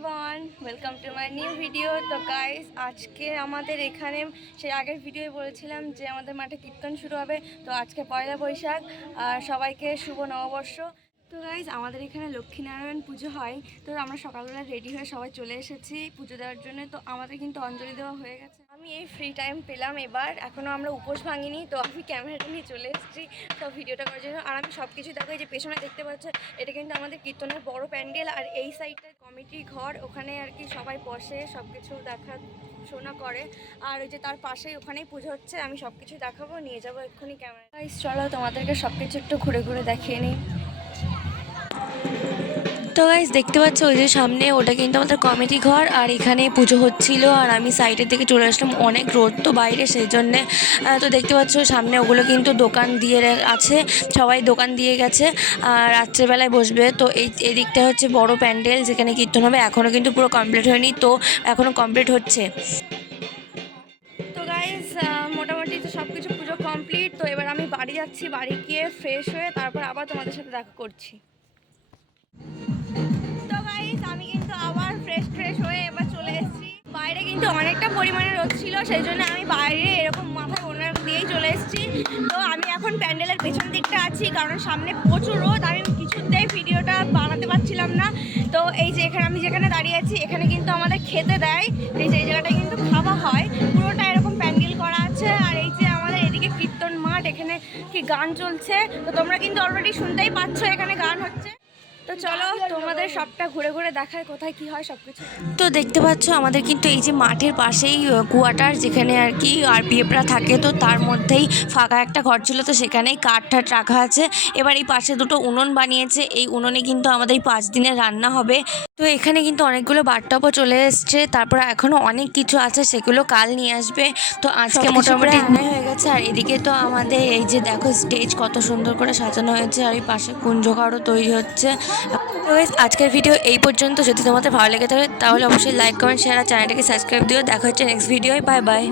Everyone, welcome to my new video. তো guys, আজকে আমাদের এখানে সেই আগের ভিডিওয়ে বলেছিলাম যে আমাদের মাঠে কীর্তন শুরু হবে। তো আজকে পয়লা বৈশাখ, আর সবাইকে শুভ নববর্ষ। তো গাইস, আমাদের এখানে লক্ষ্মীনারায়ণ পুজো হয়। তো আমরা সকালবেলা রেডি হয়ে সবাই চলে এসেছি পুজো দেওয়ার জন্য। তো আমাদের কিন্তু অঞ্জলি দেওয়া হয়ে গেছে। আমি এই ফ্রি টাইম পেলাম এবার, এখনও আমরা উপোস ভাঙিনি, তো আমি ক্যামেরাটা নিয়ে চলে এসেছি সব ভিডিওটা করার জন্য। আর আমি সব কিছু দেখো, এই যে পেছনে দেখতে পাচ্ছ, এটা কিন্তু আমাদের কীর্তনের বড় প্যান্ডেল। আর এই সাইডটা কমিটি ঘর, ওখানে আর কি সবাই বসে সব কিছু দেখাশোনা করে। আর ওই যে তার পাশেই ওখানেই পুজো হচ্ছে। আমি সব কিছু দেখাবো, নিয়ে যাবো এক্ষুনি ক্যামেরা। চলো তোমাদেরকে সব কিছু একটু ঘুরে ঘুরে দেখিয়ে নিই। তো গাইস, দেখতে পাচ্ছ ওই যে সামনে, ওটা কিন্তু আমাদের কমিটি ঘর। আর এখানে পুজো হচ্ছিল, আর আমি সাইডের দিকে চলে আসলাম। অনেক রোদ তো বাইরে, সেই জন্যে। তো দেখতে পাচ্ছ সামনে ওগুলো কিন্তু দোকান দিয়ে আছে, সবাই দোকান দিয়ে গেছে। আর রাত্রেবেলায় বসবে। তো এই দিকটা হচ্ছে বড় প্যান্ডেল যেখানে কীর্তন হবে। এখনও কিন্তু পুরো কমপ্লিট হয়নি, তো এখনও কমপ্লিট হচ্ছে। তো গাইস, মোটামুটি তো সব কিছু পুজো কমপ্লিট। তো এবার আমি বাড়ি যাচ্ছি, বাড়ি গিয়ে ফ্রেশ হয়ে তারপর আবার তোমাদের সাথে দেখা করছি। তো গাইস, আমি কিন্তু আবার ফ্রেশ হয়ে এবার চলে এসেছি। বাইরে কিন্তু অনেকটা পরিমাণে রোদ ছিল, সেই জন্য আমি বাইরে এরকম মাথায় ওড়না দিয়েই চলে এসেছি। তো আমি এখন প্যান্ডেলের পেছন দিকটা আছি, কারণ সামনে প্রচুর রোদ, আমি কিছুতেই ভিডিওটা বানাতে পারছিলাম না। তো এই যে আমি যেখানে দাঁড়িয়ে আছি, এখানে কিন্তু আমাদের খেতে দেয়। এই যে এই জায়গাটা কিন্তু খাওয়া হয়, পুরোটা এরকম প্যান্ডেল করা আছে। আর এই যে আমাদের এদিকে কীর্তন মাঠ, এখানে কি গান চলছে। তো তোমরা কিন্তু অলরেডি শুনতেই পাচ্ছ এখানে গান হচ্ছে। তো চলো তোমাদের সবটা ঘুরে ঘুরে দেখায় কোথায় কি হয় সবকিছু। তো দেখতে পাচ্ছ আমাদের কিন্তু এই যে মাঠের পাশেই কোয়ার্টার, যেখানে আর কি আরপিএফরা থাকে। তো তার মধ্যেই ফাঁকা একটা ঘর ছিল, তো সেখানেই কাঠ ঠাট রাখা আছে। এবার এই পাশে দুটো উনুন বানিয়েছে, এই উনুনে কিন্তু আমাদের এই 5 দিনের রান্না হবে। তো এখানে কিন্তু অনেকগুলো বাথটবও চলে এসছে, তারপর এখনও অনেক কিছু আছে, সেগুলো কাল নিয়ে আসবে। তো আজকে মোটামুটি আনাই হয়ে গেছে। আর এদিকে তো আমাদের এই যে দেখো স্টেজ কত সুন্দর করে সাজানো হয়েছে, আর এই পাশে কুঞ্জকারও তৈরি হচ্ছে। তো আজকের ভিডিও এই পর্যন্ত। যদি তোমাদের ভালো লেগে থাকে তাহলে অবশ্যই লাইক কমেন্ট শেয়ার আর চ্যানেলটাকে সাবস্ক্রাইব দিও। দেখা হচ্ছে নেক্সট ভিডিওয়। Bye bye.